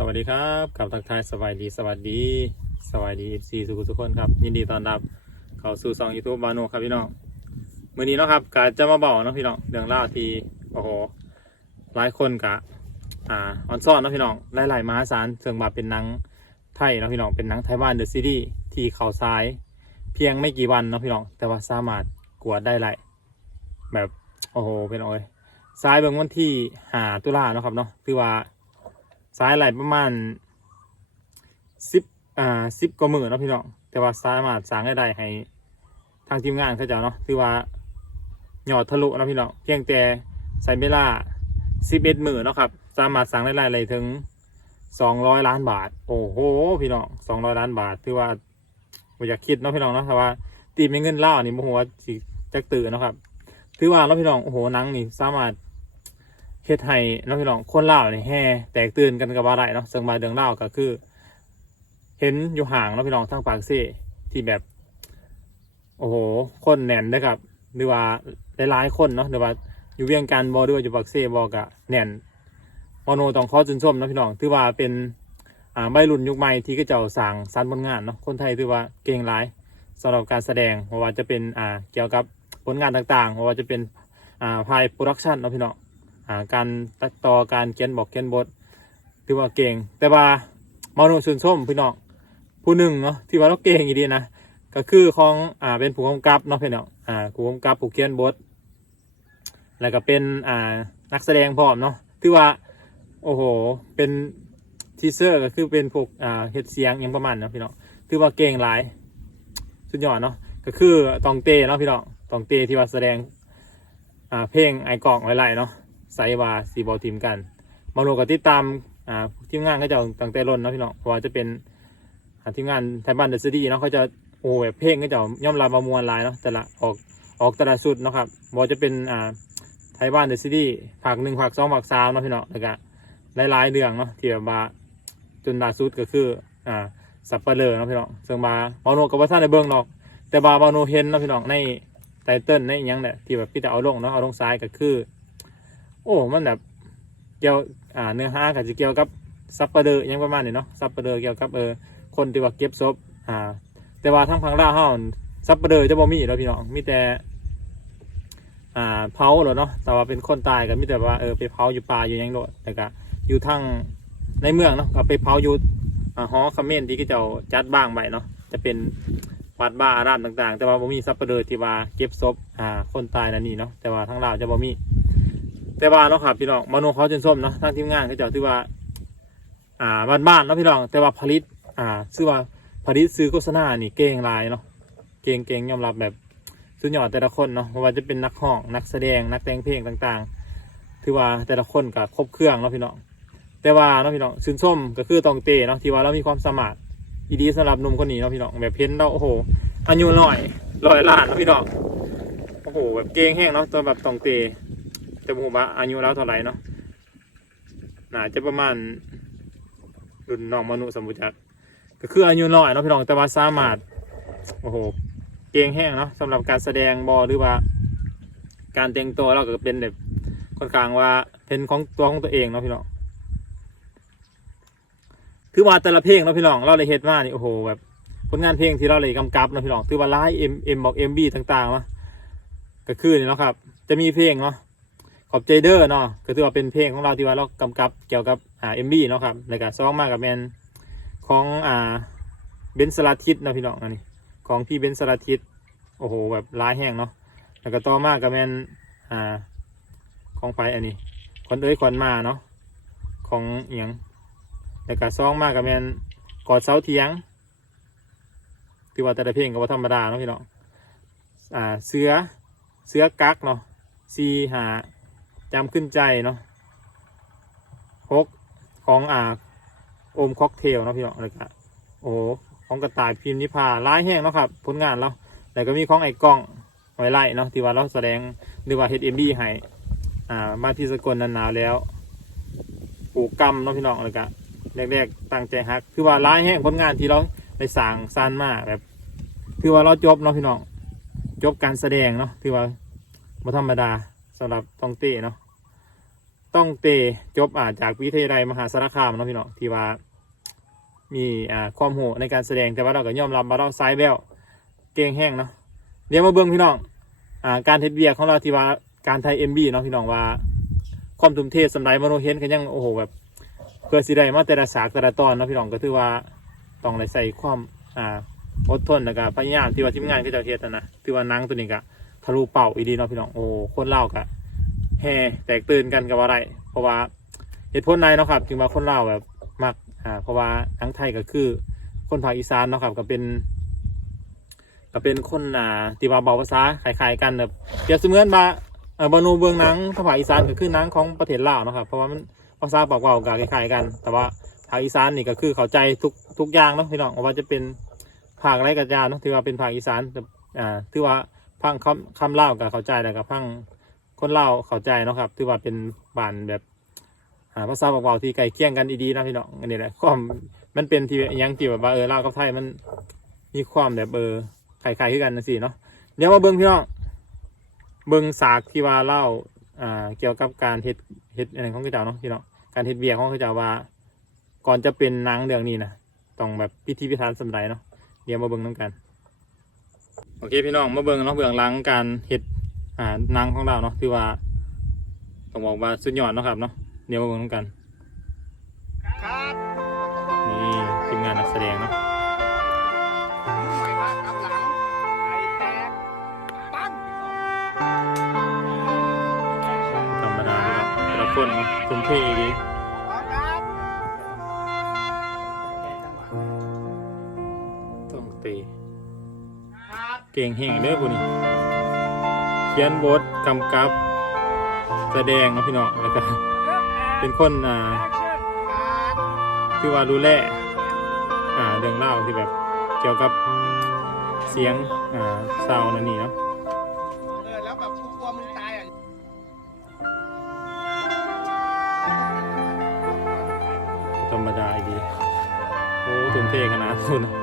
สวัสดีครับกับทักทายสวัสดีสวัสดีสวัสดีซีทุกทุกคนครับยินดีต้อนรับเข้าสู่ซองยูทูบบาโนครับพี่น้องมื้อนี้เนาะครับกาจะมาบอกเนาะพี่น้องเรื่องราที่โอ้โหหลายคนกะอ่าออนซ่อนเนาะพี่น้องหลายๆมหาศาลเสื่องมาเป็นนังไทยเนาะพี่น้องเป็นนังไทยบ้านเดอะซีรีส์ที่เขาซ้าย เพียงไม่กี่วันเนาะพี่น้องแต่ว่าสามารถกวดได้หลายแบบโอ้โหเป็นโอ้ยซ้ายเบิ่งวันที่หาตุลาเนาะครับเนาะคือว่า สายไหลประมาณสิบอ่าสิบกว่าหมื่นเนาะพี่น้องแต่ว่าสามารถสร้างได้ให้ทางทีมงานเขาเจ้าเนาะถือว่าหยอดทะลุนะพี่น้องเพียงแต่ใส่เวลาสิบเอ็ดหมื่นเนาะครับสามารถสร้างได้เลยถึงสองร้อยล้านบาท โอ้โหพี่น้องสองร้อยล้านบาทถือว่าไม่อยากคิดเนาะพี่น้องเนาะแต่ว่าตีเป็นเงินเล่านี่โมโหว่าสิจักตื่นเนาะครับถือว่าเนาะพี่น้องโอ้โหหนังนี่สามารถ เฮ็ดให้น้องพี่น้องคนเล่าวนี่ยแห่แตกตื่นกันกับว่าไรเนาะซึ่งมาเดืองเล่าก็คือ เห็นอยู่ห่างน้องพี่น้องทั้งปากเซ่ที่แบบ โอ้โห คนแน่นนะครับหรือว่าหลายๆคนเนาะหรือว่าอยู่เวียงกันบอด้วยอยู่ปากเซ่บอกะแน่นมโนต้องขอจุนชมนะพี่น้องถือว่าเป็นอ่าใบรุ่นยุคใหม่ที่ก็เจ้าสั่งสรรค์ผลงานเนาะคนไทยถือว่าเก่งหลายสำหรับการแสดงเพราะว่าจะเป็นอ่าเกี่ยวกับผลงานต่างๆเพราะว่าจะเป็นอ่าพายโปรดักชันเนาะพี่น้อง การตัดต่อการเขียนบอกเขียนบทถือว่าเก่ง แต่ว่ามาโนชุนส้มพี่น้องผู้หนึ่งเนาะที่ว่าเราเก่งอีดีนะก็คือของอ่าเป็นผู้กำกับเนาะพี่น้องอ่าผู้กำกับผู้เขียนบท แล้วก็เป็นอ่านักแสดงพร้อมเนาะถือว่าโอ้โหเป็นทีเซอร์ก็คือเป็นพวกอ่าเฮ็ดเสียงอยังประมาณเนาะพี่น้องถือว่าเก่งหลายสุดยอดเนาะก็คือตองเต้เนาะพี่น้องตองเต้ที่ว่าแสดงอ่าเพลงไอกองหลายๆเนาะ ไซวาซีบอลทีมกันมาลงกับติดตามอ่าทีมงานก็จะตั้งแต่ล้นเนาะพี่น้องเพราะว่าจะเป็นทีมงานไทยบ้านเดอะซีดีเนาะเขาจะโอ้แบบเพลงก็จะย่อมรับมามวลลายเนาะแต่ละออกออกแต่ละชุดเนาะครับบอจะเป็นอ่าไทยบ้านเดอะซีดีภาคหนึ่งภาคสองภาคสามเนาะพี่น้องแล้วก็หลายๆเรื่องเนาะที่แบบว่าจนล่าสุดก็คืออ่าสับเปลือเนาะพี่น้องซึ่งมาบอโนกับว่าท่านในเบื้องนอก แต่บาบาโนเห็นเนาะพี่น้องในไตเติ้ลในอหยังเนี่ยที่แบบพี่จะเอาลงเนาะเอาลงซ้ายก็คือ อ้มันแบบเกี่ยวอ่าเนื้อหาก็จะเกี่ยวกับซับเปอร์เดอร์ยังประมาณนี้เนาะซับเปอร์เดอร์เกี่ยวกับเออคนที่ว่าเก็บศพอ่า แต่ว่าทางพังล่าวเฮาซับเปอร์เดอร์จะบ่มีแล้วพี่น้องมีแต่อ่าเผาเหรอเนาะแต่ว่าเป็นคนตายก็มีแต่ว่าเออไปเผาอยู่ป่าอยู่ยังโดดแต่ก็อยู่ทางในเมืองเนาะก็ไปเผาอยู่อ่าหอคอมเมนต์ที่ก็เจ้าจัดบ้างไปเนาะจะเป็นวัดบ้าอารามต่างๆ แต่ว่าบ่มีซับเปอร์เดอร์ที่ว่าเก็บศพอ่าคนตายนั่นนี่เนาะแต่ว่าทางลาวจะบ่มี แต่ว่าเนาะครับพี่น้องมโนเขาจนส้มเนาะทางทีมงานเขาเจ้าถือว่า อ่าบ้านๆเนาะพี่น้องแต่ว่าผลิต อ่าซื้อว่าผลิตซื้อโฆษณานี่เก่งลายเนาะเก่งเก่งยอมรับแบบสุดยอดแต่ละคนเนาะไม่ว่าจะเป็นนักห้องนักแสดงนักแต่งเพลงต่างๆ ถือว่าแต่ละคนก็ครบเครื่องเนาะพี่น้องแต่ว่าเนาะพี่น้องซื้นส้มก็คือตองเตเนาะที่ว่าเรามีความสามารถอีดีสำหรับหนุ่มคนนี้เนาะพี่น้องแบบเพ้นเราโอ้โหอายุน้อยร้อยล้านเนาะพี่น้องโอ้โหแบบเก่งแห้งเนาะตัวแบบตองเต แต่ผมว่าอายุแล้วเท่าไหร่เนาะน่าจะประมาณรุ่นน้องมนุษย์สมบูรณ์จักก็คืออายุน้อยเนาะพี่น้องแต่ว่าสามารถโอ้โหเก่งแห้งเนาะสำหรับการแสดงบอหรือว่า การแต่งตัวเราก็เป็นแบบค่อนข้างว่าเป็นของตัวของตัวเองเนาะพี่น้องคือว่าแต่ละเพลงเนาะพี่น้องเราเลยเฮ็ดมานี่โอ้โหแบบผลงานเพลงที่เราเลยกำกับเนาะพี่น้องคือว่าไลฟ์เอ็มเอ็มบอกเอ็มบีต่างๆเนาะก็คือนี่เนาะครับ จะมีเพลงเนาะ ขอบใจเด้อเนาะก็ถือว่าเป็นเพลงของเราที่ว่าเรากำกับเกี่ยวกับอ่าเอ็มบีเนาะครับแล้วก็ซองมากับแมนของอ่าเบนซ์สลาทิตเนาะพี่น้องอันนี้ของพี่เบนซ์สลาทิตโอ้โหแบบร้ายแห้งเนาะแล้วก็ต่อมากับแมนอ่าของไฟอันนี้คนเอ้ยควันมาเนาะของเอียงแล้วก็ซองมากับแมนกอดเสาเทียงที่ว่าแต่ละเพลงก็ว่าธรรมดาเนาะพี่น้องอ่าเสือเสือกักเนาะซีหา จำขึ้นใจเนาะหกของอ่าโอมค็อกเทลเนาะพี่น้องแล้วก็โอ้โของกระต่ายพิมพ์นิพาร้ายแห้งเนาะครับผลงานเราแล้วก็มีของไอ้กล้องไว้ไล่เนาะที่ว่าเราแสดงหรือว่าเฮดเอ็มบีให้อ่ามาที่สกลนันหนาวแล้วปลูกกรรมเนาะพี่น้องแล้วก็แรกๆตั้งใจฮัก คือว่าร้ายแห้งผลงานที่เราได้สั่งซานมาแบบ คือว่าเราจบเนาะพี่น้องจบการแสดงเนาะที่ว่าบ่ธรรมดา สำหรับตองเต้เนาะต้องเตจบอ่าจากวิทยาลัยมหาสารคามเนาะพี่น้องที่ว่ามีอ่าความโหในการแสดงแต่ว่าเราก็ยอมรับว่าเราไซแววเก่งแห้งเนาะเดี๋ยวมาเบิ่งพี่น้องอ่าการเทดเบียกของเราที่ว่าการไทยเอ็มบีเนาะพี่น้องว่าความทุ่มเทสำหรับมโนเห็นกันยังโอ้โหแบบเพื่อสิได้มาแต่ละสากแต่ละตอนเนาะพี่น้องก็ถือว่าต้องใส่ความอ่าอดทนแล้วก็พยายามที่ว่าทีมงานก็จะเฮ็ดนะนะถือว่านังตัวนี้ก็ ทะลุเป่าอีดีเนาะพี่น้องโอ้คนเล่าก็แห่แตกตื่นกันกับอะไรเพราะว่าเหตุผลในเนาะครับ จึงว่าคนเล่าแบบมักอ่าเพราะว่าหนังไทยก็คือ คนภาคอีสานเนาะครับก็เป็น ก็เป็นคนอ่าที่ว่าเบาภาษาคล้ายๆกันแบบเปรียบเสมือนว่าเออบานูเบืองนังภาคอีสานก็คือนังของประเทศลาวเนาะครับเพราะว่ามันภาษาปากเว่าก็คล้ายๆกัน แต่ว่าภาคอีสานนี่ก็คือเข้าใจทุกทุกอย่างเนาะพี่น้องว่าจะเป็นภาคไรกัจจาเนาะถือว่าเป็นภาคอีสานแต่อ่าถือว่า พังคำคำเล่าวก็เข้าใจแล้วก็พังคนเล่าเข้าใจเนาะครับถือว่าเป็นบ้านแบบอ่าภาษาปากเว่าที่ใกล้เคียงกันดีๆนะพี่น้องอันนี้แหละความมันเป็นที่ยังที่แบบว่าเออลากับไทยมันมีความแบบเออคล้ายๆคือกันนะสิเนาะเดี๋ยวมาเบิ้งพี่น้องเบิ้งสากที่ว่าเล่าอ่าเกี่ยวกับการเฮ็ดเฮ็ดอะไรของข้าเจ้าเนาะพี่น้องการเฮ็ดเบียร์ของข้าเจ้าว่า ก่อนจะเป็นนังเรื่องนี้นะต้องแบบพิธีพิธันสำไรเนาะเดี๋ยวมาเบิ้งน้ำกัน โอเคพี่น้องมาเบิ้งเนาะเบื้องหลังการเฮ็ดอ่าหนังของเราเนาะที่ว่าต้องบอกว่าสุดยอดเนาะครับเนาะเดี๋ยวมาเบิ้งน้ำกันครับนี่ทีมงานนักแสดงเนาะไปมากับหลังไอแตกปั้งธรรมดาพี่น้องแต่ละคนเนาะทุ่มเทดี ครับเก่งเด้อผู้นี้เขียนบทกำกับ แสดงเนาะพี่น้องแล้วก็เป็นคนอ่าคือว่าดูแลอ่าเรื่องเล่าที่แบบ เกี่ยวกับเสียงอ่าซาวนั่นนี่เนาะเออแล้วแบบกูกลัวมึงตายอะธรรมดาดีโอ้ทุ่มเทขนาดสุดนะ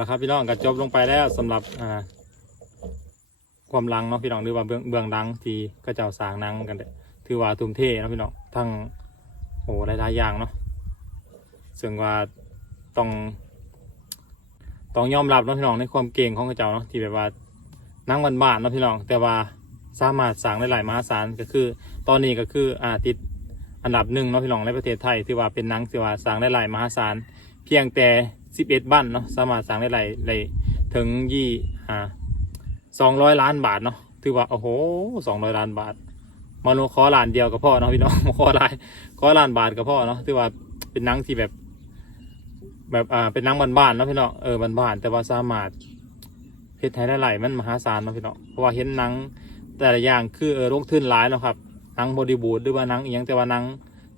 ละครับพี่น้องก็จบลงไปแล้วสำหรับอ่าความลังเนาะพี่น้องหรือว่าเบื้องเบื้องหลังที่ก็เจ้าสางนังกันเด้ถือว่าทุ่มเทนะพี่น้องทั้งโอ้หลายๆอย่างเนาะซึ่งว่าต้องต้องยอมรับเนาะพี่น้องในความเก่งของเขาเจ้าเนาะที่แบบว่านังบ้านๆเนาะพี่น้อง แต่ว่าสามารถสางได้หลายมหาศาลก็คือ ตอนนี้ก็คืออ่าติดอันดับหนึ่งเนาะพี่น้องในประเทศไทยที่ว่าเป็นนังที่ว่าสางได้หลายมหาศาลเพียงแต่ 11บ้านเนาะสามารถสร้างได้หลายหลายถึงยี่อ่า200ล้านบาทเนาะถือว่าโอ้โห200ล้านบาทมาโนขอล้านเดียวก็พอเนาะพี่น้องมาขอล้านขอล้านบาทก็พอเนาะถือว่าเป็นนังที่แบบ แบบอ่าเป็นนังบ้านๆเนาะพี่น้องเออบ้านๆแต่ว่าสามารถเพชรไทยได้หลายมันมหาศาลเนาะพี่น้องเพราะว่าเห็นนังแต่ละอย่างคือเออลงทุนหลายเนาะครับนังบอดี้บูดหรือว่านังอีหยังแต่ว่านัง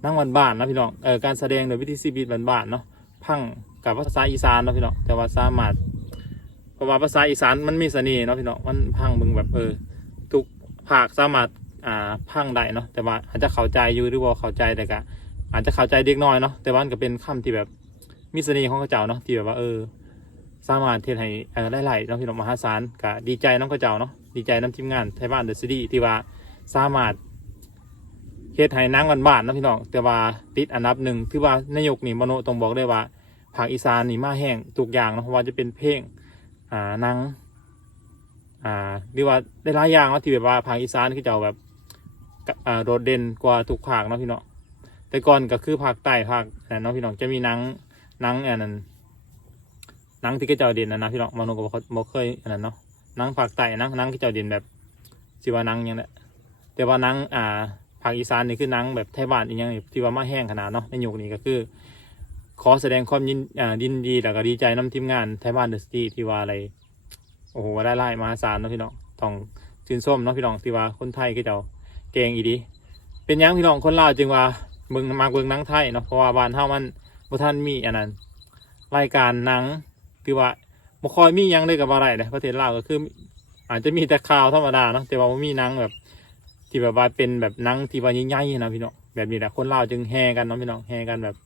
นังบ้านๆนะพี่น้องเออการแสดงโดยวิธีชีวิตบ้านๆเนาะพัง กับภาษาอีสานเนาะพี่เน้องแต่ว่าสามารถเพราะว่าภาษาอีสานมันมีเสน่ห์เนาะพี่เน้องมันพังมึงแบบเออทุกภาคสามารถอ่าพังได้เนาะแต่ว่าอาจจะเข้าใจอยู่หรือว่าเข้าใจแต่ก็อาจจะเข้าใจเด็กน้อยเนาะแต่ว่ามันก็เป็นคำที่แบบมีเสน่ห์ของเขาเจ้าเนาะที่แบบว่าเออ สามารถเทศให้เออได้หลายๆเนาะพี่น้องมหาศาลก็ดีใจน้องเขาเจ้าเนาะดีใจน้ำทีมงานไทยบ้านเดอะซีรีส์ที่ว่าสามารถเฮ็ดให้นังบ้านๆนะพี่น้องแต่ว่าติดอันดับหนึ่งที่ว่าในยุคนี้มโนต้องบอกได้ว่า ภาคอีสานนี่มาแห้งทุกอย่างเนาะเพราะว่าจะเป็นเพลงอ่านังอ่าหรือว่าได้หลายอย่างเนาะที่แบบว่าภาคอีสานคือจะเอาแบบกะอ่าโดดเด่นกว่าทุกภาคเนาะพี่เน้องแต่ก่อนก็คือภาคใต้ภาคอันนั้นเนาะพี่น้องจะมีนังนังอันนั้นนังที่ก็จะเอาเด่นนะนะพี่น้องมโนก็บ่บ่เคยอันนั้นเนาะนังภาคใต้นังนังที่จะเอาเด่นแบบสิว่านังยังแหละแต่ว่านังอ่าภาคอีสานนี่คือนังแบบไทยบ้านอีกอย่างนี่ที่ว่ามาแห้งขนาดเนาะในยุคนี้ก็คือ ขอแสดงความยินอ่ายินดีแล้วก็ดีใจน้ำทีมงานไทยบ้านเดอะสตีที่ว่าอะไร โอ้โหได้ไล่มหาศาลเนาะพี่น้องต้องชื่นส้มเนาะพี่น้องที่ว่าคนไทยก็จ้าเก่งอีดี เป็นยังพี่น้องคนลาวจึงว่าเบิ่งมาเบิ่งนังไทยเนาะเพราะว่าบ้านเฮามันบ่ทันมีอันนั้นรายการหนังคือว่าบ่ค่อยมียังเลยกับอะไรเลยประเทศลาวก็คือ อาจจะมีแต่ข่าวธรรมดาเนาะแต่ว่าบ่มีหนังแบบ ที่แบบว่าเป็นแบบหนังที่ว่าใหญ่ๆนะพี่น้องแบบนี้แหละคนลาวจึงแห่กันเนาะพี่น้องแห่กันแบบ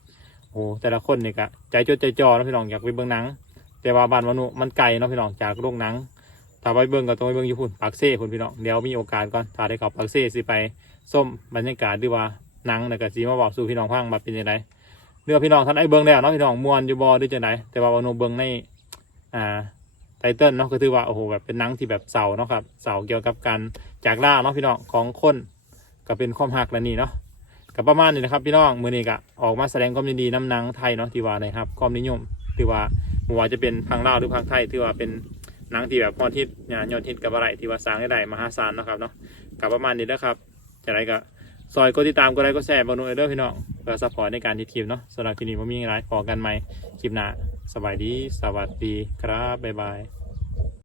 โอ้แต่ละคนเนี่ยก็ใจจดใจจ่อเนาะพี่น้องอยากไปเบิ่งหนัง แต่ว่าบ้านวานุมันไกลเนาะพี่น้องจากโรงหนังถ้าไปเบิ่งก็ต้องไปเบิ่งอยู่พุ่นปากเซ่พุ่นพี่น้องเดี๋ยวมีโอกาสก่อนถ้าได้เข้าปากเซ่สิไปส้มบรรยากาศหรือว่าหนังแล้วก็สิมาบอกสู่พี่น้องฟังว่าเป็นยังไงเรื่องพี่น้องท่านไอ้เบิ่งแล้วเนาะพี่น้องมวนอยู่บ่หรือจังไดแต่ว่าวานุเบิ่งในอ่าไตเติลเนาะก็ถือว่าโอ้โหแบบเป็นหนังที่แบบเสาเนาะครับเสาเกี่ยวกับการจากล่าเนาะพี่น้องของคนก็เป็นความหักและนี่เนาะ ก็ประมาณนี้นะครับ พี่น้องมือนี้ก็ออกมาแสดงความยินดีน้ำหนังไทยเนาะที่ว่าได้ครับความนิยมที่ว่าบ่ว่าจะเป็นพังเล่าหรือพังไทยที่ว่าเป็นหนังที่แบบพอทิศงานยอดฮิตกับอะไรที่ว่าสร้างได้มหาศาลนะครับเนาะกับประมาณนี้นะครับจะไรก็ซอยกดติดตามกดไลค์กดแชร์บอนุเอเดอร์พี่น้องเพื่อซัพพอร์ตในการที่ทีมเนาะสำหรับคลิปนี้ผมมีอะไรพอกันไหมคลิปหน้าสบายดีสวัสดีครับบ๊ายบาย